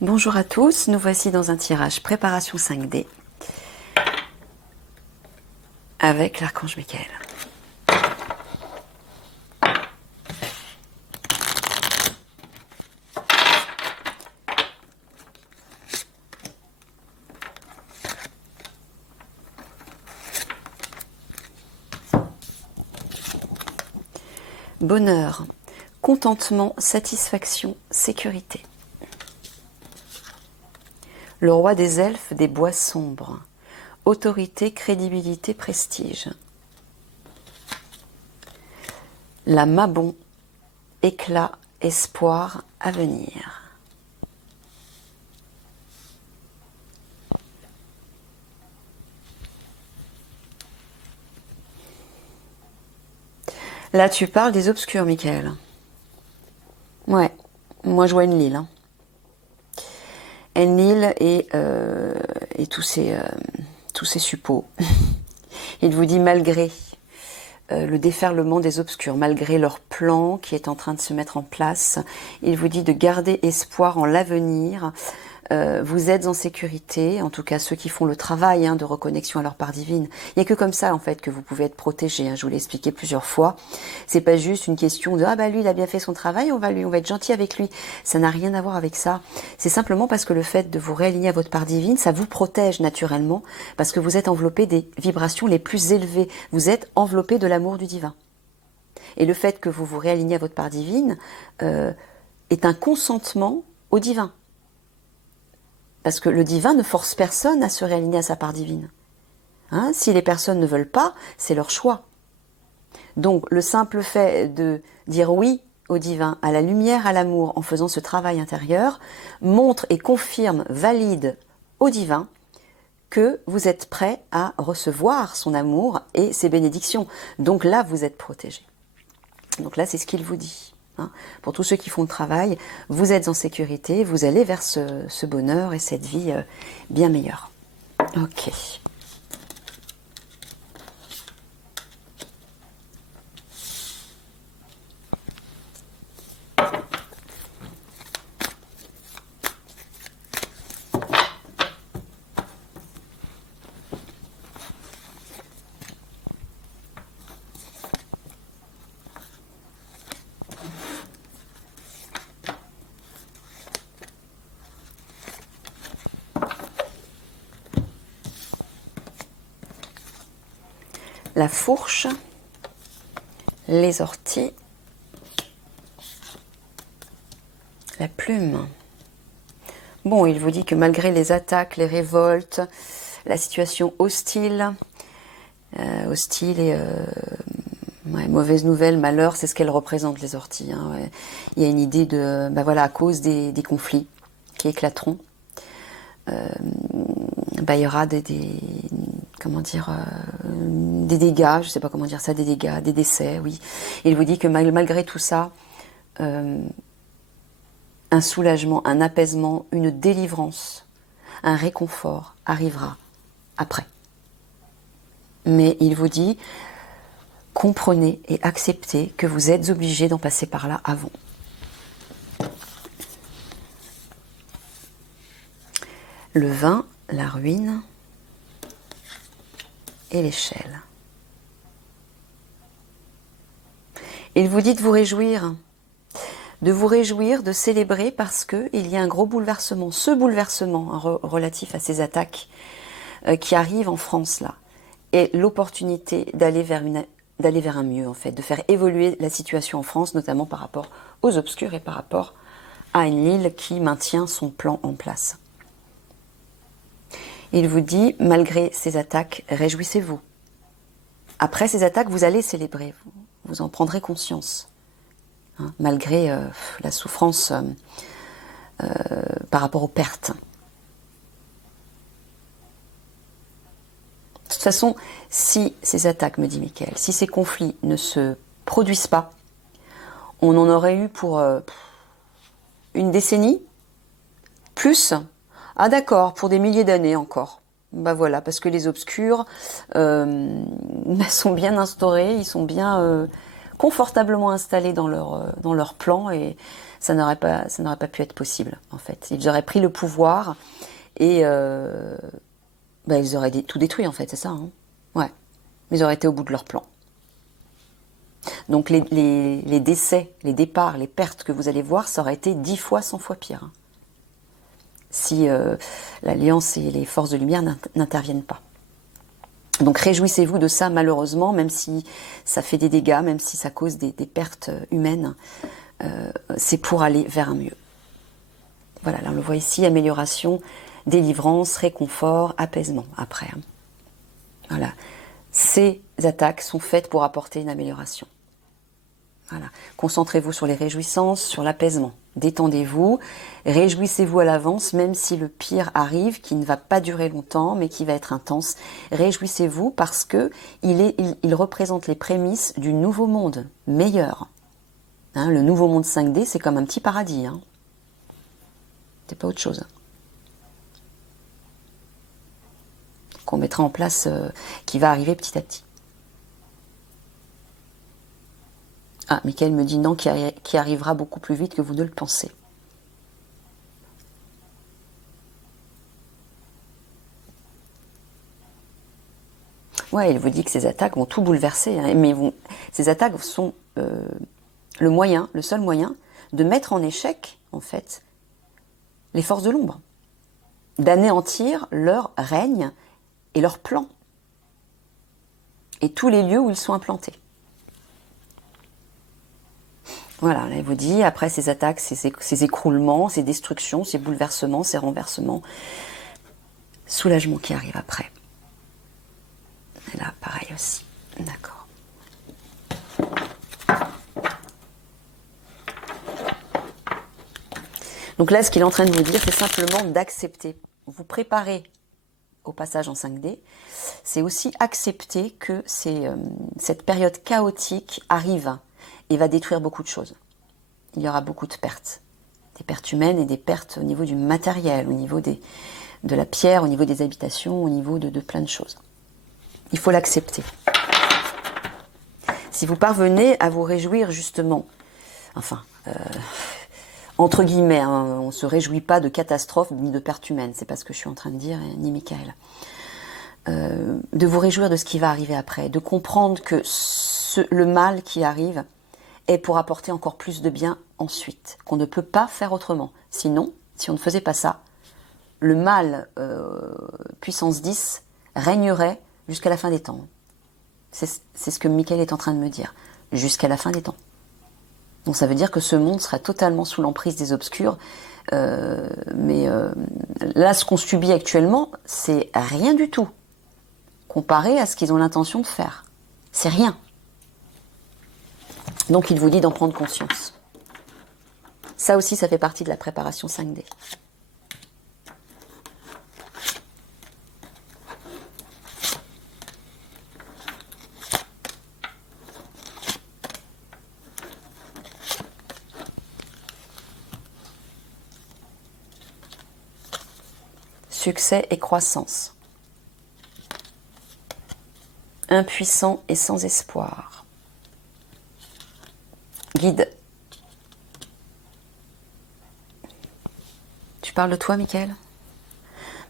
Bonjour à tous, nous voici dans un tirage préparation 5D avec l'archange Michael. Bonheur, contentement, satisfaction, sécurité. Le roi des elfes des bois sombres. Autorité, crédibilité, prestige. La Mabon, éclat, espoir, avenir. Là, tu parles des obscurs, Michael. Ouais, moi je vois Enlil. Hein. Enlil et tous ces suppôts. Il vous dit malgré le déferlement des obscurs, malgré leur plan qui est en train de se mettre en place, il vous dit de garder espoir en l'avenir. Vous êtes en sécurité, en tout cas ceux qui font le travail de reconnexion à leur part divine. Il n'y a que comme ça en fait que vous pouvez être protégé. Je vous l'ai expliqué plusieurs fois. C'est pas juste une question de lui il a bien fait son travail, on va être gentil avec lui. Ça n'a rien à voir avec ça. C'est simplement parce que le fait de vous réaligner à votre part divine, ça vous protège naturellement parce que vous êtes enveloppé des vibrations les plus élevées. Vous êtes enveloppé de l'amour du divin. Et le fait que vous vous réalignez à votre part divine est un consentement au divin. Parce que le divin ne force personne à se réaligner à sa part divine. Si les personnes ne veulent pas, c'est leur choix. Donc le simple fait de dire oui au divin, à la lumière, à l'amour, en faisant ce travail intérieur, montre et confirme, valide au divin que vous êtes prêt à recevoir son amour et ses bénédictions. Donc là, vous êtes protégé. Donc là, c'est ce qu'il vous dit. Pour tous ceux qui font le travail, vous êtes en sécurité, vous allez vers ce bonheur et cette vie bien meilleure. Ok. La fourche, les orties, la plume. Bon, il vous dit que malgré les attaques, les révoltes, la situation hostile et mauvaise nouvelle, malheur, c'est ce qu'elle représente, les orties. Il y a une idée de, à cause des conflits qui éclateront, il y aura des dégâts, je ne sais pas comment dire ça, des dégâts, des décès, oui. Il vous dit que malgré tout ça, un soulagement, un apaisement, une délivrance, un réconfort arrivera après. Mais il vous dit, comprenez et acceptez que vous êtes obligé d'en passer par là avant. Le vin, la ruine et l'échelle. Il vous dit de vous réjouir, de célébrer parce qu'il y a un gros bouleversement. Ce bouleversement relatif à ces attaques qui arrivent en France là, est l'opportunité d'aller vers un mieux en fait, de faire évoluer la situation en France, notamment par rapport aux obscurs et par rapport à Enlil qui maintient son plan en place. Il vous dit, malgré ces attaques, réjouissez-vous. Après ces attaques, vous allez célébrer, vous en prendrez conscience. Malgré la souffrance par rapport aux pertes. De toute façon, si ces attaques, me dit Michael, si ces conflits ne se produisent pas, on en aurait eu pour une décennie, plus. Ah d'accord, pour des milliers d'années encore. Voilà, parce que les obscurs sont bien instaurés, ils sont bien confortablement installés dans leur plan et ça n'aurait pas pu être possible en fait. Ils auraient pris le pouvoir et ils auraient tout détruit en fait, c'est ça. Hein, ouais, ils auraient été au bout de leur plan. Donc les décès, les départs, les pertes que vous allez voir, ça aurait été 10 fois, 100 fois pire. Hein, si l'Alliance et les forces de lumière n'interviennent pas. Donc réjouissez-vous de ça, malheureusement, même si ça fait des dégâts, même si ça cause des pertes humaines, c'est pour aller vers un mieux. Voilà, là on le voit ici, amélioration, délivrance, réconfort, apaisement après. Hein. Voilà, ces attaques sont faites pour apporter une amélioration. Voilà. Concentrez-vous sur les réjouissances, sur l'apaisement. Détendez-vous, réjouissez-vous à l'avance, même si le pire arrive, qui ne va pas durer longtemps, mais qui va être intense. Réjouissez-vous parce que il représente les prémices du nouveau monde, meilleur. Hein, le nouveau monde 5D, c'est comme un petit paradis. Hein. C'est pas autre chose. Qu'on mettra en place, qui va arriver petit à petit. Ah, Michael me dit non, qui arrivera beaucoup plus vite que vous ne le pensez. Ouais, il vous dit que ces attaques vont tout bouleverser, hein, mais ces attaques sont le seul moyen de mettre en échec, en fait, les forces de l'ombre, d'anéantir leur règne et leur plan, et tous les lieux où ils sont implantés. Voilà, là, il vous dit, après ces attaques, ces écroulements, ces destructions, ces bouleversements, ces renversements, soulagement qui arrive après. Et là, pareil aussi. D'accord. Donc là, ce qu'il est en train de vous dire, c'est simplement d'accepter. Vous préparez au passage en 5D, c'est aussi accepter que cette période chaotique arrive et va détruire beaucoup de choses. Il y aura beaucoup de pertes. Des pertes humaines et des pertes au niveau du matériel, au niveau de la pierre, au niveau des habitations, au niveau de plein de choses. Il faut l'accepter. Si vous parvenez à vous réjouir justement, enfin, entre guillemets, hein, on ne se réjouit pas de catastrophes ni de pertes humaines, c'est pas ce que je suis en train de dire, ni Michael. De vous réjouir de ce qui va arriver après, de comprendre que le mal qui arrive est pour apporter encore plus de bien ensuite, qu'on ne peut pas faire autrement. Sinon, si on ne faisait pas ça, le mal puissance 10 régnerait jusqu'à la fin des temps. C'est ce que Michael est en train de me dire, jusqu'à la fin des temps. Donc ça veut dire que ce monde sera totalement sous l'emprise des obscurs, mais là, ce qu'on subit actuellement, c'est rien du tout, comparé à ce qu'ils ont l'intention de faire. C'est rien. Donc il vous dit d'en prendre conscience. Ça aussi, ça fait partie de la préparation 5D. Succès et croissance. Impuissant et sans espoir. Guide. Tu parles de toi, Michael?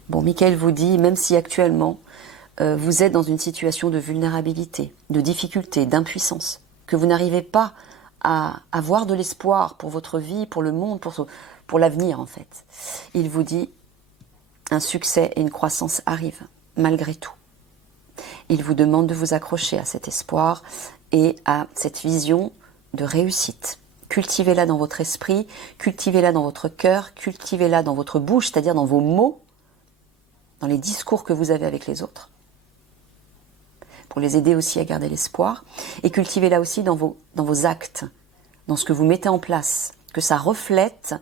Bon, Michael vous dit, même si actuellement, vous êtes dans une situation de vulnérabilité, de difficulté, d'impuissance, que vous n'arrivez pas à avoir de l'espoir pour votre vie, pour le monde, pour l'avenir, en fait. Il vous dit, un succès et une croissance arrivent, malgré tout. Il vous demande de vous accrocher à cet espoir et à cette vision de réussite. Cultivez-la dans votre esprit, cultivez-la dans votre cœur, cultivez-la dans votre bouche, c'est-à-dire dans vos mots, dans les discours que vous avez avec les autres, pour les aider aussi à garder l'espoir, et cultivez-la aussi dans vos actes, dans ce que vous mettez en place, que ça reflète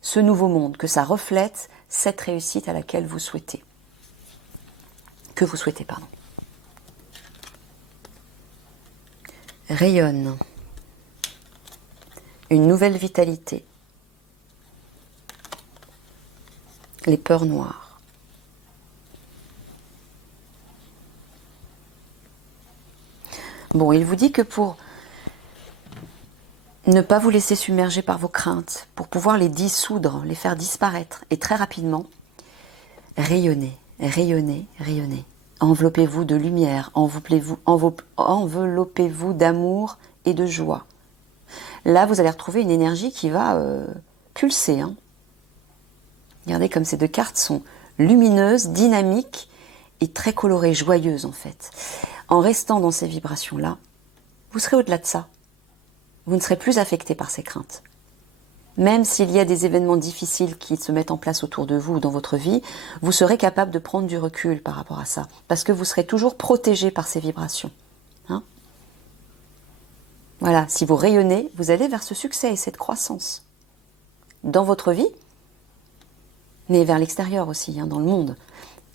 ce nouveau monde, que ça reflète cette réussite à laquelle vous souhaitez. Que vous souhaitez, pardon. Rayonne. Une nouvelle vitalité. Les peurs noires. Bon, il vous dit que pour Ne pas vous laisser submerger par vos craintes pour pouvoir les dissoudre, les faire disparaître. Et très rapidement, rayonnez, rayonnez, rayonnez. Enveloppez-vous de lumière, enveloppez-vous d'amour et de joie. Là, vous allez retrouver une énergie qui va pulser. Hein. Regardez comme ces deux cartes sont lumineuses, dynamiques et très colorées, joyeuses en fait. En restant dans ces vibrations-là, vous serez au-delà de ça. Vous ne serez plus affecté par ces craintes. Même s'il y a des événements difficiles qui se mettent en place autour de vous ou dans votre vie, vous serez capable de prendre du recul par rapport à ça. Parce que vous serez toujours protégé par ces vibrations. Hein? Voilà, si vous rayonnez, vous allez vers ce succès et cette croissance. Dans votre vie, mais vers l'extérieur aussi, hein, dans le monde.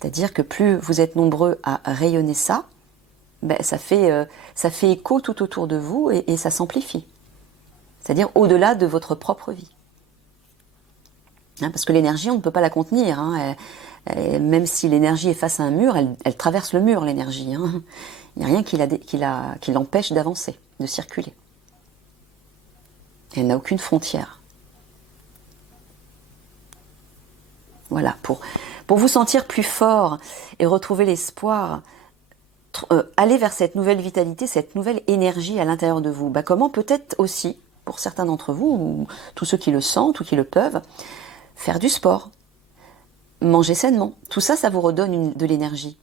C'est-à-dire que plus vous êtes nombreux à rayonner ça, ben, ça fait écho tout autour de vous et ça s'amplifie. C'est-à-dire au-delà de votre propre vie. Hein, parce que l'énergie, on ne peut pas la contenir. Hein, même si l'énergie est face à un mur, elle traverse le mur, l'énergie. Hein. Il n'y a rien qui l'empêche d'avancer, de circuler. Elle n'a aucune frontière. Voilà, pour vous sentir plus fort et retrouver l'espoir, aller vers cette nouvelle vitalité, cette nouvelle énergie à l'intérieur de vous. Bah, comment peut-être aussi, pour certains d'entre vous, ou tous ceux qui le sentent ou qui le peuvent, faire du sport, manger sainement. Tout ça, ça vous redonne de l'énergie.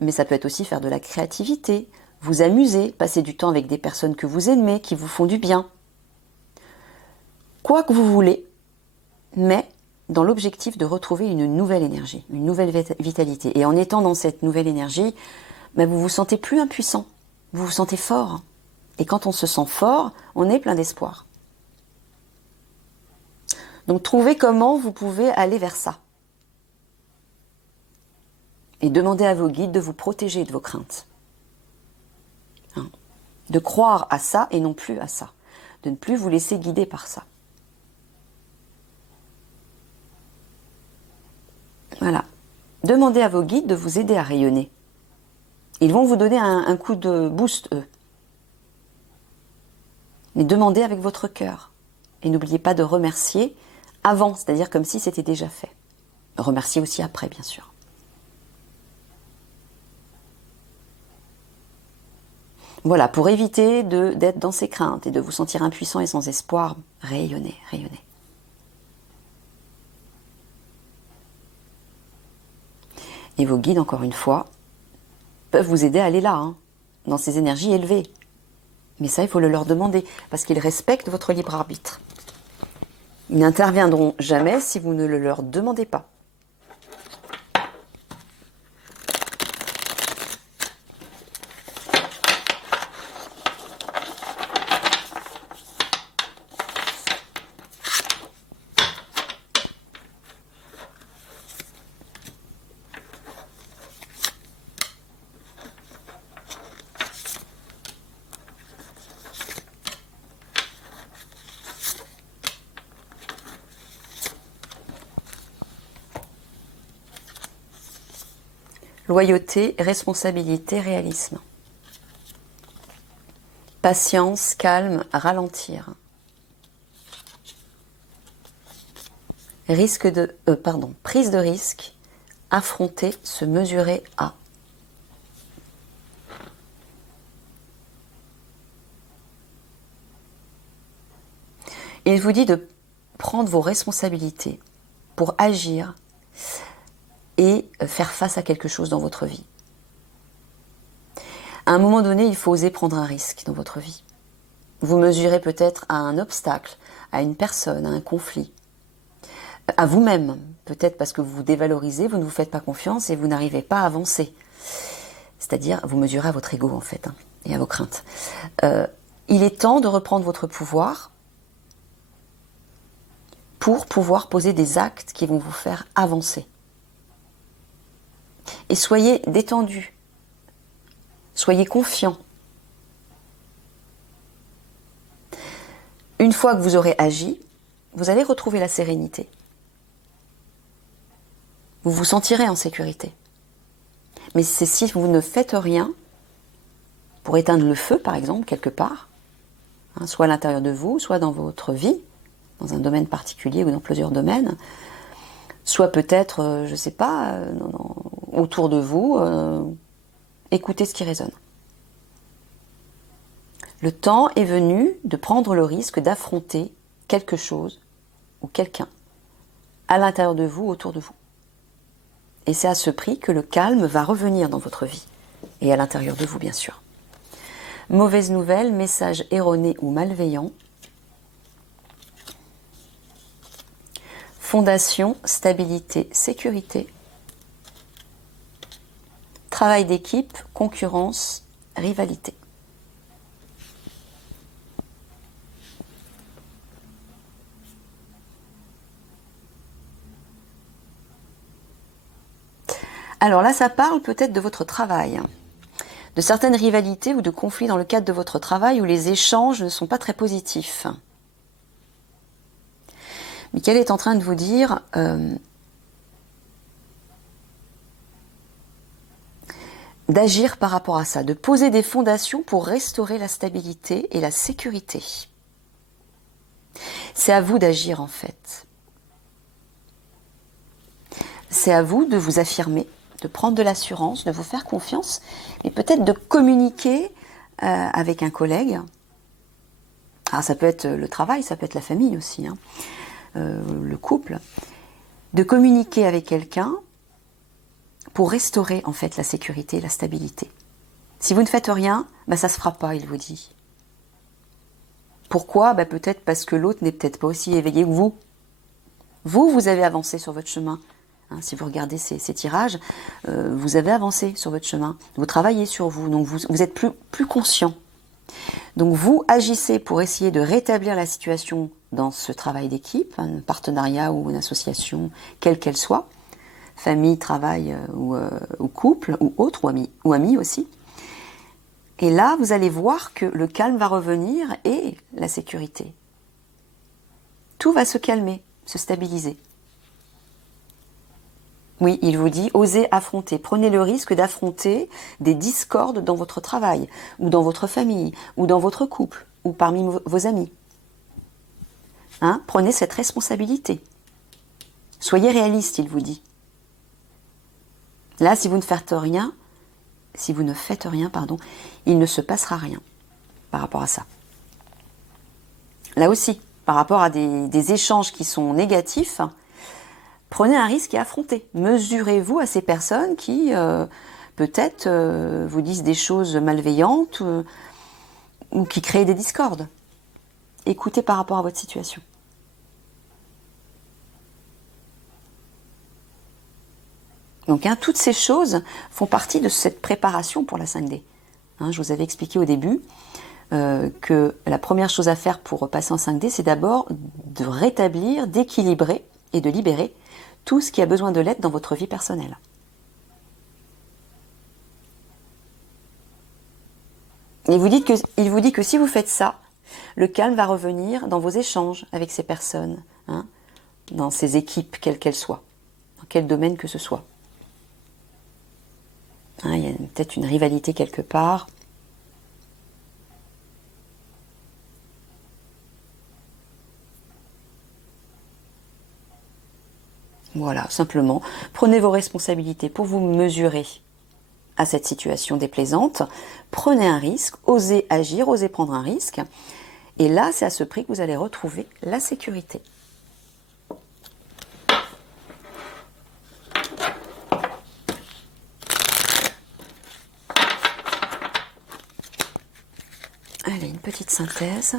Mais ça peut être aussi faire de la créativité, vous amuser, passer du temps avec des personnes que vous aimez, qui vous font du bien. Quoi que vous voulez, mais dans l'objectif de retrouver une nouvelle énergie, une nouvelle vitalité. Et en étant dans cette nouvelle énergie, ben vous vous sentez plus impuissant, vous vous sentez fort. Et quand on se sent fort, on est plein d'espoir. Donc trouvez comment vous pouvez aller vers ça. Et demandez à vos guides de vous protéger de vos craintes. Hein? De croire à ça et non plus à ça. De ne plus vous laisser guider par ça. Voilà. Demandez à vos guides de vous aider à rayonner. Ils vont vous donner un coup de boost, eux. Mais demandez avec votre cœur. Et n'oubliez pas de remercier avant, c'est-à-dire comme si c'était déjà fait. Remerciez aussi après, bien sûr. Voilà, pour éviter d'être dans ces craintes et de vous sentir impuissant et sans espoir, rayonnez, rayonnez. Et vos guides, encore une fois, peuvent vous aider à aller là, hein, dans ces énergies élevées. Mais ça, il faut le leur demander, parce qu'ils respectent votre libre arbitre. Ils n'interviendront jamais si vous ne le leur demandez pas. Loyauté, responsabilité, réalisme. Patience, calme, ralentir. Prise de risque, affronter, se mesurer à. Il vous dit de prendre vos responsabilités pour agir et faire face à quelque chose dans votre vie. À un moment donné, il faut oser prendre un risque dans votre vie. Vous mesurez peut-être à un obstacle, à une personne, à un conflit, à vous-même, peut-être parce que vous vous dévalorisez, vous ne vous faites pas confiance et vous n'arrivez pas à avancer. C'est-à-dire, vous mesurez à votre ego en fait, hein, et à vos craintes. Il est temps de reprendre votre pouvoir pour pouvoir poser des actes qui vont vous faire avancer. Et soyez détendu, soyez confiant. Une fois que vous aurez agi, vous allez retrouver la sérénité. Vous vous sentirez en sécurité. Mais c'est si vous ne faites rien, pour éteindre le feu par exemple, quelque part, hein, soit à l'intérieur de vous, soit dans votre vie, dans un domaine particulier ou dans plusieurs domaines, soit peut-être, je ne sais pas, autour de vous, écoutez ce qui résonne. Le temps est venu de prendre le risque d'affronter quelque chose ou quelqu'un à l'intérieur de vous, autour de vous. Et c'est à ce prix que le calme va revenir dans votre vie, et à l'intérieur de vous, bien sûr. Mauvaise nouvelle, message erroné ou malveillant. Fondation, stabilité, sécurité. Travail d'équipe, concurrence, rivalité. Alors là, ça parle peut-être de votre travail, de certaines rivalités ou de conflits dans le cadre de votre travail où les échanges ne sont pas très positifs. Michael est en train de vous dire d'agir par rapport à ça, de poser des fondations pour restaurer la stabilité et la sécurité. C'est à vous d'agir en fait. C'est à vous de vous affirmer, de prendre de l'assurance, de vous faire confiance, et peut-être de communiquer avec un collègue. Alors ça peut être le travail, ça peut être la famille aussi, hein, le couple. De communiquer avec quelqu'un pour restaurer en fait la sécurité et la stabilité. Si vous ne faites rien, bah, ça ne se fera pas, il vous dit. Pourquoi? Bah, peut-être parce que l'autre n'est peut-être pas aussi éveillé que vous. Vous avez avancé sur votre chemin. Hein, si vous regardez ces tirages, vous avez avancé sur votre chemin. Vous travaillez sur vous, donc vous êtes plus conscient. Donc vous agissez pour essayer de rétablir la situation dans ce travail d'équipe, un partenariat ou une association, quelle qu'elle soit, famille, travail ou couple ou autre, ou amis aussi. Et là, vous allez voir que le calme va revenir et la sécurité. Tout va se calmer, se stabiliser. Oui, il vous dit, osez affronter. Prenez le risque d'affronter des discordes dans votre travail, ou dans votre famille, ou dans votre couple, ou parmi vos amis. Hein? Prenez cette responsabilité. Soyez réaliste, il vous dit. Là, si vous ne faites rien, il ne se passera rien par rapport à ça. Là aussi, par rapport à des échanges qui sont négatifs, prenez un risque et affrontez. Mesurez-vous à ces personnes qui, peut-être, vous disent des choses malveillantes ou qui créent des discordes. Écoutez par rapport à votre situation. Donc, hein, toutes ces choses font partie de cette préparation pour la 5D. Hein, je vous avais expliqué au début que la première chose à faire pour passer en 5D, c'est d'abord de rétablir, d'équilibrer et de libérer tout ce qui a besoin de l'être dans votre vie personnelle. Il vous dit que si vous faites ça, le calme va revenir dans vos échanges avec ces personnes, hein, dans ces équipes, quelles qu'elles soient, dans quel domaine que ce soit. Hein, il y a peut-être une rivalité quelque part. Voilà, simplement, prenez vos responsabilités pour vous mesurer à cette situation déplaisante. Prenez un risque, osez agir, osez prendre un risque. Et là, c'est à ce prix que vous allez retrouver la sécurité. Allez, une petite synthèse.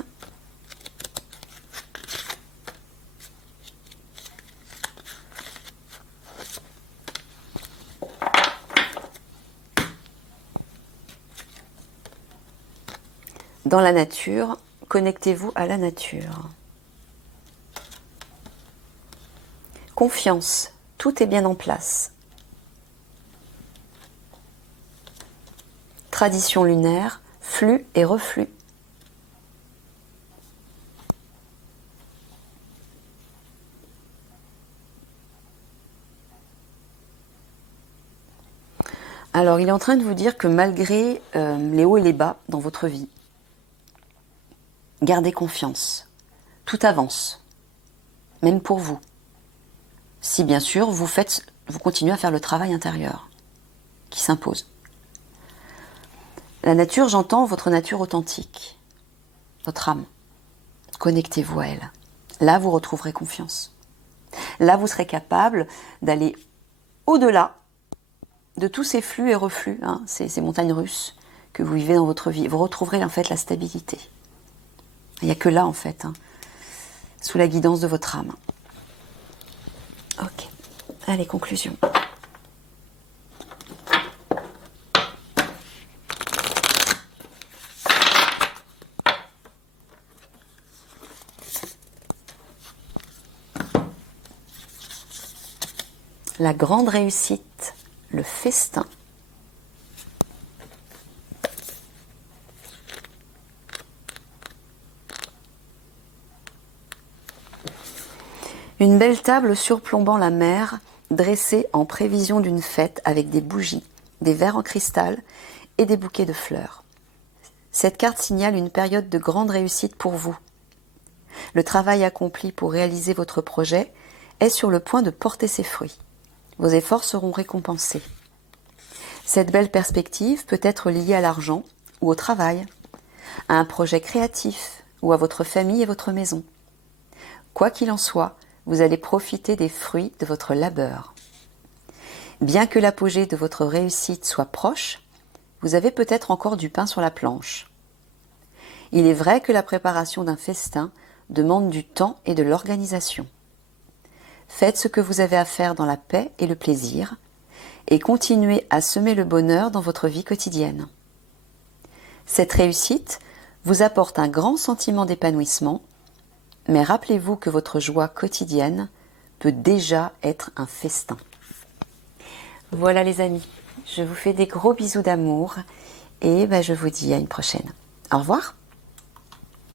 Dans la nature, connectez-vous à la nature. Confiance, tout est bien en place. Tradition lunaire, flux et reflux. Alors, il est en train de vous dire que malgré les hauts et les bas dans votre vie, Gardez confiance. Tout avance, même pour vous. Si bien sûr vous continuez à faire le travail intérieur qui s'impose. La nature, j'entends votre nature authentique, votre âme. Connectez-vous à elle. Là, vous retrouverez confiance. Là, vous serez capable d'aller au-delà de tous ces flux et reflux, hein, ces montagnes russes que vous vivez dans votre vie. Vous retrouverez en fait la stabilité. Il n'y a que là, en fait, hein, sous la guidance de votre âme. Ok. Allez, conclusion. La grande réussite, le festin. Une belle table surplombant la mer, dressée en prévision d'une fête avec des bougies, des verres en cristal et des bouquets de fleurs. Cette carte signale une période de grande réussite pour vous. Le travail accompli pour réaliser votre projet est sur le point de porter ses fruits. Vos efforts seront récompensés. Cette belle perspective peut être liée à l'argent ou au travail, à un projet créatif ou à votre famille et votre maison. Quoi qu'il en soit, vous allez profiter des fruits de votre labeur. Bien que l'apogée de votre réussite soit proche, vous avez peut-être encore du pain sur la planche. Il est vrai que la préparation d'un festin demande du temps et de l'organisation. Faites ce que vous avez à faire dans la paix et le plaisir, et continuez à semer le bonheur dans votre vie quotidienne. Cette réussite vous apporte un grand sentiment d'épanouissement, mais rappelez-vous que votre joie quotidienne peut déjà être un festin. Voilà les amis, je vous fais des gros bisous d'amour et je vous dis à une prochaine. Au revoir.